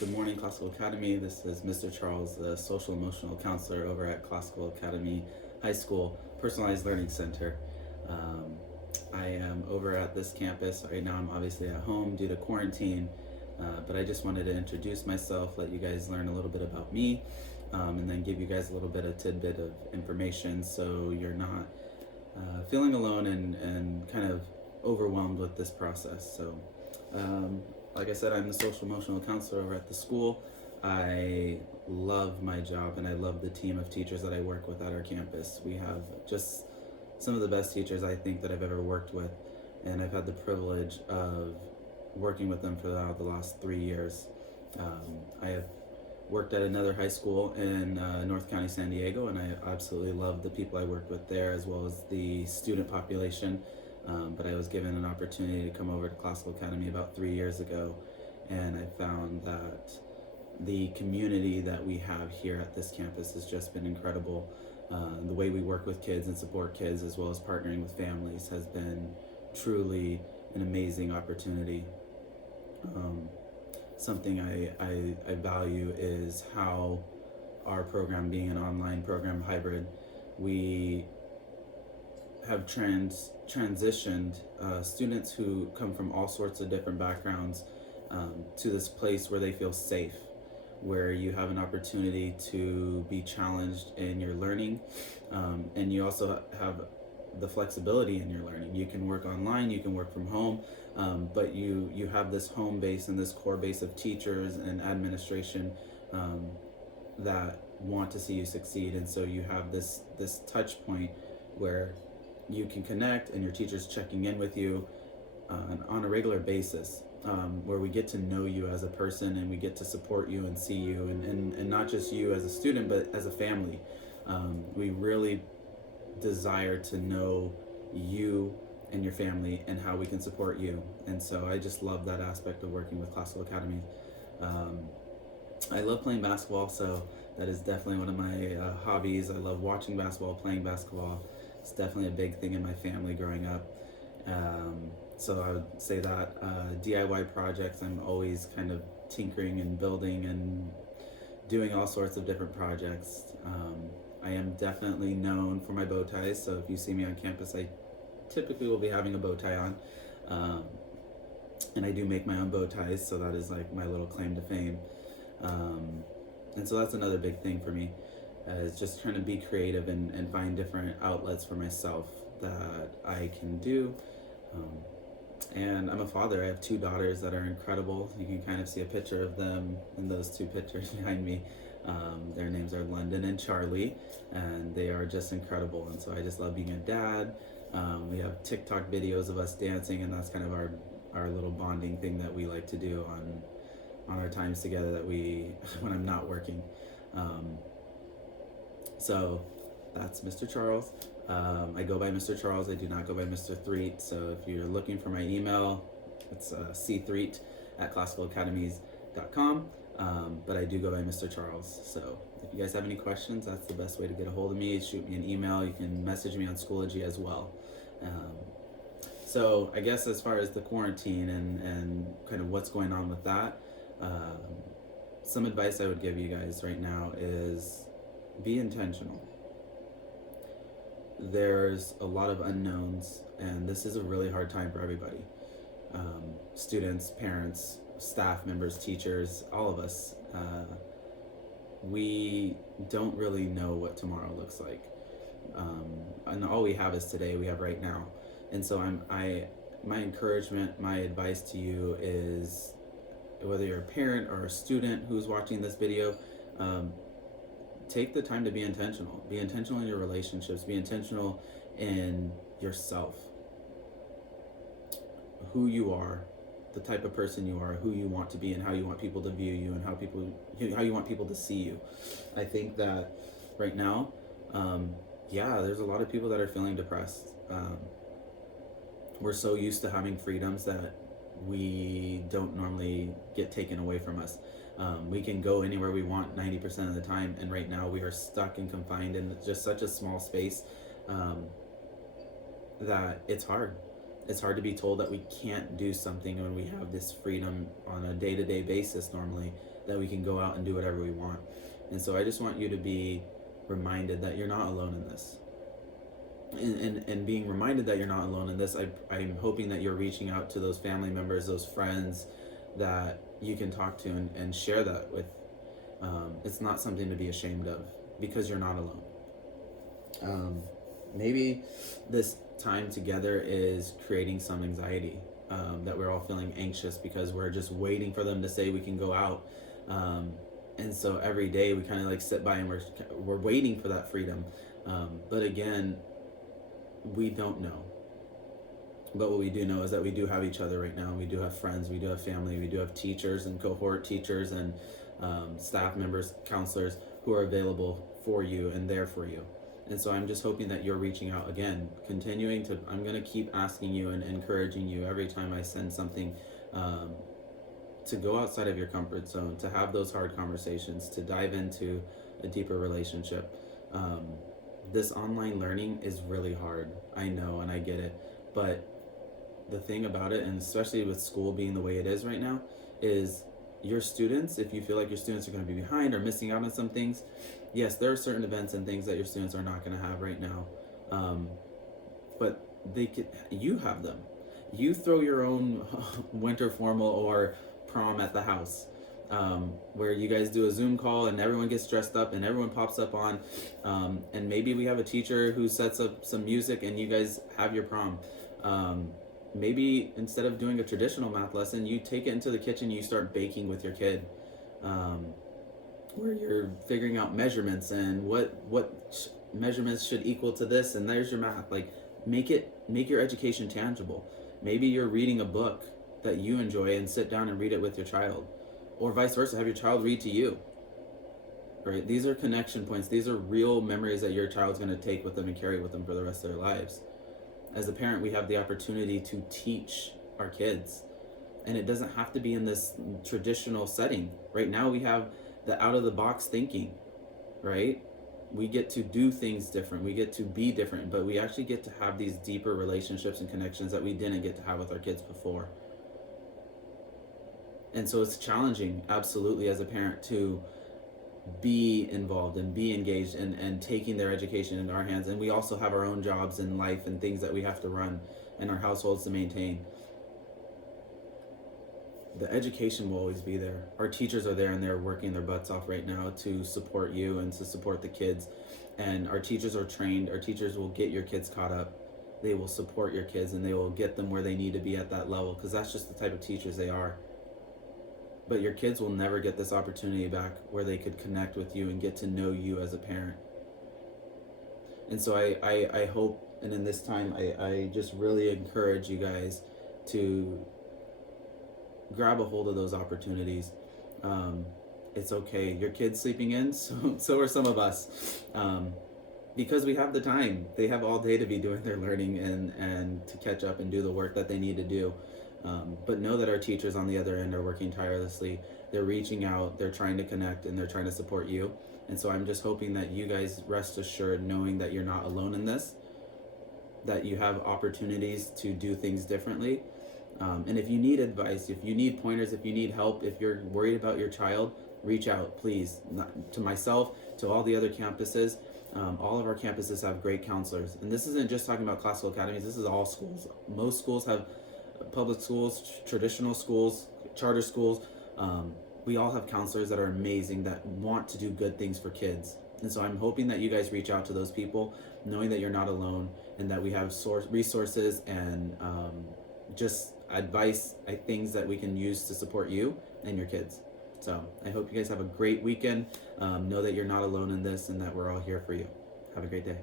Good morning, Classical Academy. This is Mr. Charles, the social emotional counselor over at Classical Academy High School Personalized Learning Center. Um, I am over at this campus. Right now, I'm obviously at home due to quarantine, but I just wanted to introduce myself, let you guys learn a little bit about me, and then give you guys a little bit of tidbit of information so you're not feeling alone and kind of overwhelmed with this process. Um, like I said, I'm the social emotional counselor over at the school. I love my job and I love the team of teachers that I work with at our campus. We have just some of the best teachers I think that I've ever worked with, and I've had the privilege of working with them for the last 3 years. I have worked at another high school in North County, San Diego, and I absolutely love the people I work with there as well as the student population. But I was given an opportunity to come over to Classical Academy about 3 years ago, and I found that the community that we have here at this campus has just been incredible. The way we work with kids and support kids as well as partnering with families has been truly an amazing opportunity. Something I value is how our program, being an online program hybrid, we have transitioned students who come from all sorts of different backgrounds to this place where they feel safe, where you have an opportunity to be challenged in your learning, and you also have the flexibility in your learning. You can work online, you can work from home, but you have this home base and this core base of teachers and administration that want to see you succeed, and so you have this touch point where you can connect and your teacher's checking in with you on a regular basis, where we get to know you as a person and we get to support you and see you, and not just you as a student but as a family. We really desire to know you and your family and how we can support you, and so I just love that aspect of working with Classical Academy. I love playing basketball, so that is definitely one of my hobbies. I love watching basketball, playing basketball. It's definitely a big thing in my family growing up. So I would say that DIY projects, I'm always kind of tinkering and building and doing all sorts of different projects. I am definitely known for my bow ties, so if you see me on campus, I typically will be having a bow tie on. And I do make my own bow ties, so that is like my little claim to fame. And so that's another big thing for me, is just trying to be creative and find different outlets for myself that I can do. And I'm a father. I have 2 daughters that are incredible. You can kind of see a picture of them in those 2 pictures behind me. Their names are London and Charlie, and they are just incredible. And so I just love being a dad. We have TikTok videos of us dancing, and that's kind of our little bonding thing that we like to do on our times together that we when I'm not working. So that's Mr. Charles. I go by Mr. Charles. I do not go by Mr. Threet. So if you're looking for my email, it's cthreet@classicalacademies.com. But I do go by Mr. Charles. So if you guys have any questions, that's the best way to get a hold of me. Shoot me an email. You can message me on Schoology as well. So I guess as far as the quarantine and kind of what's going on with that, some advice I would give you guys right now is be intentional. There's a lot of unknowns, and this is a really hard time for everybody. Students, parents, staff members, teachers, all of us. We don't really know what tomorrow looks like. And all we have is today, we have right now. And so my encouragement, my advice to you is, whether you're a parent or a student who's watching this video, take the time to be intentional. Be intentional in your relationships. Be intentional in yourself. Who you are, the type of person you are, who you want to be, and how you want people to view you, and how you want people to see you. I think that right now, there's a lot of people that are feeling depressed. We're so used to having freedoms that we don't normally get taken away from us. We can go anywhere we want 90% of the time, and right now we are stuck and confined in just such a small space that it's hard. It's hard to be told that we can't do something when we have this freedom on a day-to-day basis normally, that we can go out and do whatever we want. And so I just want you to be reminded that you're not alone in this. And being reminded that you're not alone in this, I'm hoping that you're reaching out to those family members, those friends that you can talk to and share that with. It's not something to be ashamed of, because you're not alone. Maybe this time together is creating some anxiety, that we're all feeling anxious because we're just waiting for them to say we can go out. And so every day we kind of like sit by and we're waiting for that freedom. But again, we don't know. But what we do know is that we do have each other right now. We do have friends, we do have family, we do have teachers and cohort teachers and staff members, counselors who are available for you and there for you. And so I'm just hoping that you're reaching out again, I'm going to keep asking you and encouraging you every time I send something, to go outside of your comfort zone, to have those hard conversations, to dive into a deeper relationship. This online learning is really hard. I know, and I get it. But the thing about it, and especially with school being the way it is right now, is your students, if you feel like your students are going to be behind or missing out on some things, yes, there are certain events and things that your students are not going to have right now. But you have them. You throw your own winter formal or prom at the house, where you guys do a Zoom call and everyone gets dressed up and everyone pops up on, and maybe we have a teacher who sets up some music and you guys have your prom. Maybe instead of doing a traditional math lesson, you take it into the kitchen, you start baking with your kid, where you're figuring out measurements and what measurements should equal to this, and there's your math. Like, make your education tangible. Maybe you're reading a book that you enjoy and sit down and read it with your child, or vice versa, have your child read to you. Right? These are connection points. These are real memories that your child's going to take with them and carry with them for the rest of their lives. As a parent, we have the opportunity to teach our kids, and it doesn't have to be in this traditional setting. Right now we have the out of the box thinking, right? We get to do things different, we get to be different, but we actually get to have these deeper relationships and connections that we didn't get to have with our kids before. And so it's challenging, absolutely, as a parent, to be involved and be engaged and taking their education into our hands. And we also have our own jobs and life and things that we have to run and our households to maintain. The education will always be there. Our teachers are there and they're working their butts off right now to support you and to support the kids. And our teachers are trained. Our teachers will get your kids caught up. They will support your kids and they will get them where they need to be at that level, because that's just the type of teachers they are. But your kids will never get this opportunity back where they could connect with you and get to know you as a parent. And so I hope, and in this time, I just really encourage you guys to grab a hold of those opportunities. It's okay. Your kid's sleeping in, so are some of us. Because we have the time. They have all day to be doing their learning and to catch up and do the work that they need to do. But know that our teachers on the other end are working tirelessly. They're reaching out, they're trying to connect, and they're trying to support you. And so I'm just hoping that you guys rest assured knowing that you're not alone in this, that you have opportunities to do things differently. And if you need advice, if you need pointers, if you need help, if you're worried about your child, reach out, please, to myself, to all the other campuses. All of our campuses have great counselors. And this isn't just talking about classical academies, this is all schools. Most schools have public schools, traditional schools, charter schools. We all have counselors that are amazing, that want to do good things for kids. And so I'm hoping that you guys reach out to those people, knowing that you're not alone and that we have resources and just advice, things that we can use to support you and your kids. So I hope you guys have a great weekend. Know that you're not alone in this and that we're all here for you. Have a great day.